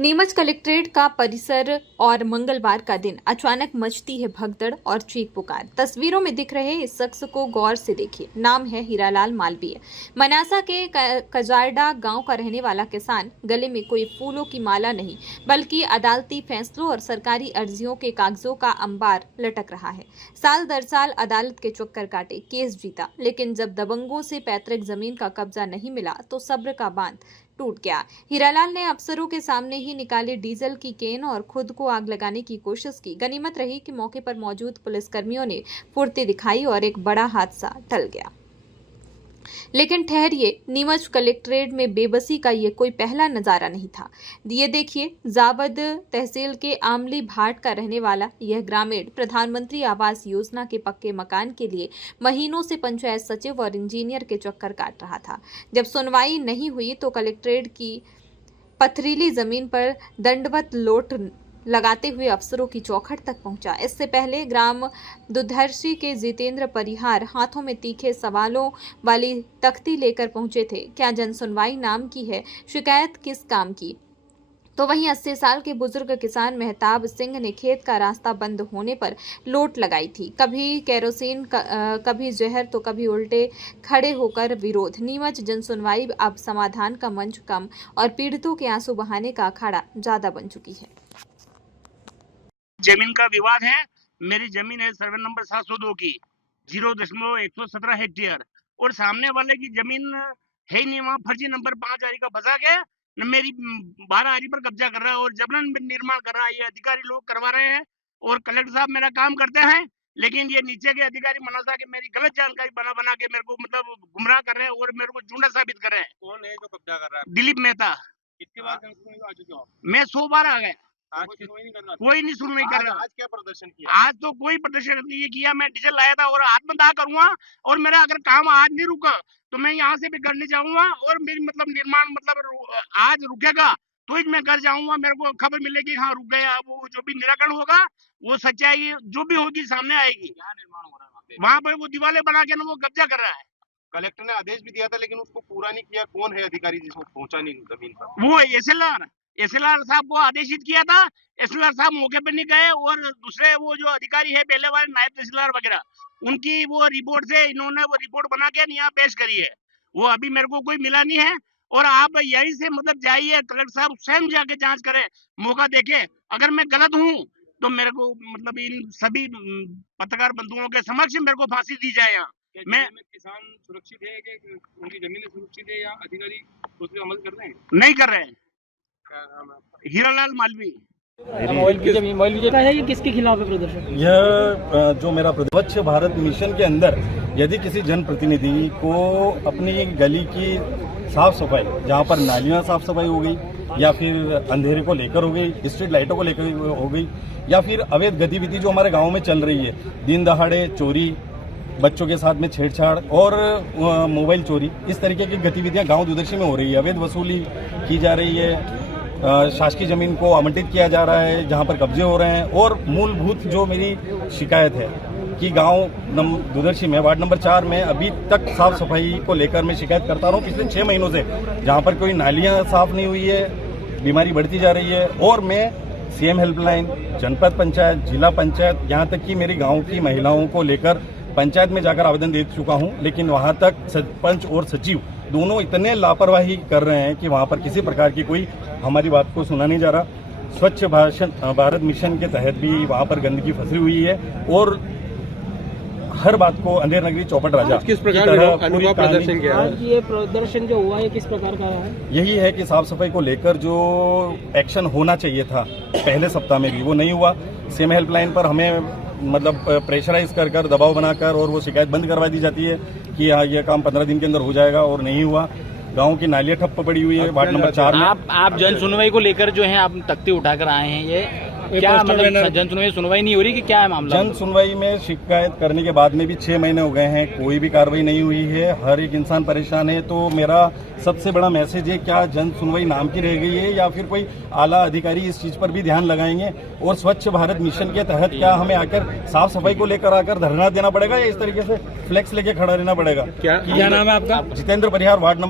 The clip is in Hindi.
नीमच कलेक्ट्रेट का परिसर और मंगलवार का दिन अचानक मचती है भगदड़ और चीख पुकार। तस्वीरों में दिख रहे इस शख्स को गौर से देखिए। नाम है हीरालाल मालवीय। मनासा के कजारडा गांव का रहने वाला किसान गले में कोई फूलों की माला नहीं बल्कि अदालती फैसलों और सरकारी अर्जियों के कागजों का अंबार लटक रहा है। साल दर साल अदालत के चक्कर काटे, केस जीता, लेकिन जब दबंगों से पैतृक जमीन का कब्जा नहीं मिला तो सब्र का बांध टूट गया। हीरालाल ने अफसरों के सामने ही निकाली डीजल की केन और खुद को आग लगाने की कोशिश की। गनीमत रही कि मौके पर मौजूद पुलिसकर्मियों ने फुर्ती दिखाई और एक बड़ा हादसा टल गया। लेकिन ठहरिए, नीमच कलेक्ट्रेट में बेबसी का ये कोई पहला नजारा नहीं था। ये देखिए, जावद तहसील के आमली भाट का रहने वाला यह ग्रामीण प्रधानमंत्री आवास योजना के पक्के मकान के लिए महीनों से पंचायत सचिव और इंजीनियर के चक्कर काट रहा था। जब सुनवाई नहीं हुई तो कलेक्ट्रेट की पथरीली जमीन पर दंडवत लोट लगाते हुए अफसरों की चौखट तक पहुंचा। इससे पहले ग्राम दुधर्शी के जितेंद्र परिहार हाथों में तीखे सवालों वाली तख्ती लेकर पहुंचे थे। क्या जनसुनवाई नाम की है, शिकायत किस काम की? तो वहीं 80 साल के बुजुर्ग किसान मेहताब सिंह ने खेत का रास्ता बंद होने पर लोट लगाई थी। कभी केरोसिन, कभी जहर तो कभी उल्टे खड़े होकर विरोध। नीमच जनसुनवाई अब समाधान का मंच कम और पीड़ितों के आंसू बहाने का अखाड़ा ज्यादा बन चुकी है। जमीन का विवाद है। मेरी जमीन है सर्वे नंबर 702 की 0.117 हेक्टेयर और सामने वाले की जमीन है ही नहीं। वहाँ फर्जी नंबर 5 आरी का बसा के मेरी 12 आरी पर कब्जा कर रहा है और जबरन निर्माण कर रहा है। ये अधिकारी लोग करवा रहे हैं और कलेक्टर साहब मेरा काम करते हैं, लेकिन ये नीचे के अधिकारी मनासा के मेरी गलत जानकारी बना के मेरे को मतलब गुमराह कर रहे हैं और मेरे को झूठा साबित कर रहे हैं। कौन है जो कब्जा कर रहा है? दिलीप मेहता। कितनी बार आ चुके हो? मैं 100 बार आ गया, आज सुनवाई नहीं कर रहा? कोई नहीं सुनवाई कर रहा। आज क्या प्रदर्शन किया? आज तो कोई प्रदर्शन नहीं किया। मैं डीजल लाया था और आत्मदाह करूंगा और मेरा अगर काम आज नहीं रुका तो मैं यहाँ से भी घर नहीं जाऊंगा और मेरी मतलब निर्माण मतलब आज रुकेगा तो ही मैं घर जाऊंगा। मेरे को खबर मिलेगी हाँ रुक गया। वो जो भी निराकरण होगा वो सच्चाई जो भी होगी सामने आएगी। क्या निर्माण हो रहा है वहाँ पर वो दीवारें बना के ना वो कब्जा कर रहा है। कलेक्टर ने आदेश भी दिया था लेकिन उसको पूरा नहीं किया। कौन है अधिकारी जिसको पहुंचा नहीं जमीन पर? वो एसएलआर साहब को आदेशित किया था। एसएलआर साहब मौके पर नहीं गए और दूसरे वो जो अधिकारी है पहले वाले नायब तहसीलदार वगैरह, उनकी वो रिपोर्ट से इन्होंने वो रिपोर्ट बना के यहाँ पेश करी है। वो अभी मेरे को कोई मिला नहीं है और आप यहीं से मतलब जाइए, कलेक्टर साहब स्वयं जाके जांच करें, मौका देखे। अगर मैं गलत हूँ तो मेरे को मतलब इन सभी पत्रकार बंधुओं के समक्ष मेरे को फांसी दी जाए। यहाँ मैं किसान सुरक्षित है कि उनकी जमीन सुरक्षित है या अधिकारी उस पर अमल कर रहे हैं? नहीं कर रहे हैं। क्या नाम है आपका? हीरालाल मालवी। ये किसके खिलाफ है प्रदर्शन? यह जो मेरा स्वच्छ भारत मिशन के अंदर यदि किसी जनप्रतिनिधि को अपनी गली की साफ सफाई, जहाँ पर नालियाँ साफ सफाई हो गई या फिर अंधेरे को लेकर हो गई, स्ट्रीट लाइटों को लेकर हो गई, या फिर अवैध गतिविधि जो हमारे गांव में चल रही है, दिन दहाड़े चोरी, बच्चों के साथ में छेड़छाड़ और मोबाइल चोरी, इस तरीके की गतिविधियां गांव दुधर्शी में हो रही है। अवैध वसूली की जा रही है, शासकीय जमीन को आवंटित किया जा रहा है जहां पर कब्जे हो रहे हैं। और मूलभूत जो मेरी शिकायत है कि गांव दुधर्शी में वार्ड नंबर 4 में अभी तक साफ सफाई को लेकर मैं शिकायत करता रहा हूं पिछले 6 महीनों से, जहां पर कोई नालियां साफ नहीं हुई है, बीमारी बढ़ती जा रही है। और मैं सीएम हेल्पलाइन, जनपद पंचायत, जिला पंचायत, यहाँ तक कि मेरी गाँव की महिलाओं को लेकर पंचायत में जाकर आवेदन दे चुका हूं, लेकिन वहां तक सरपंच और सचिव दोनों इतने लापरवाही कर रहे हैं कि वहां पर किसी प्रकार की कोई हमारी बात को सुना नहीं जा रहा। स्वच्छ भारत मिशन के तहत भी वहां पर गंदगी फंसी हुई है और हर बात को अंधेर नगरी चौपट राजा किस प्रकार अनुभव प्रदर्शन किया? आज ये प्रदर्शन जो हुआ है किस प्रकार का रहा है? यही है कि साफ सफाई को लेकर जो एक्शन होना चाहिए था पहले सप्ताह में भी वो नहीं हुआ। सीएम हेल्पलाइन पर हमें मतलब प्रेशराइज कर दबाव बनाकर और वो शिकायत बंद करवा दी जाती है कि हाँ ये काम 15 दिन के अंदर हो जाएगा, और नहीं हुआ। गांव की नालियां ठप्प पड़ी हुई है वार्ड नंबर 4 में। आप जन सुनवाई को लेकर जो है आप तख्ती उठाकर आए हैं, ये क्या मतलब जन सुनवाई नहीं हो रही कि क्या है मामला? जन सुनवाई में शिकायत करने के बाद में भी 6 महीने हो गए हैं, कोई भी कार्रवाई नहीं हुई है। हर एक इंसान परेशान है। तो मेरा सबसे बड़ा मैसेज है, क्या जन सुनवाई नाम की रह गई है या फिर कोई आला अधिकारी इस चीज पर भी ध्यान लगाएंगे? और स्वच्छ भारत मिशन के तहत क्या हमें आकर साफ सफाई को लेकर आकर धरना देना पड़ेगा या इस तरीके से फ्लेक्स लेके खड़ा रहना पड़ेगा? क्या नाम है आपका? जितेंद्र परिहार, वार्ड नंबर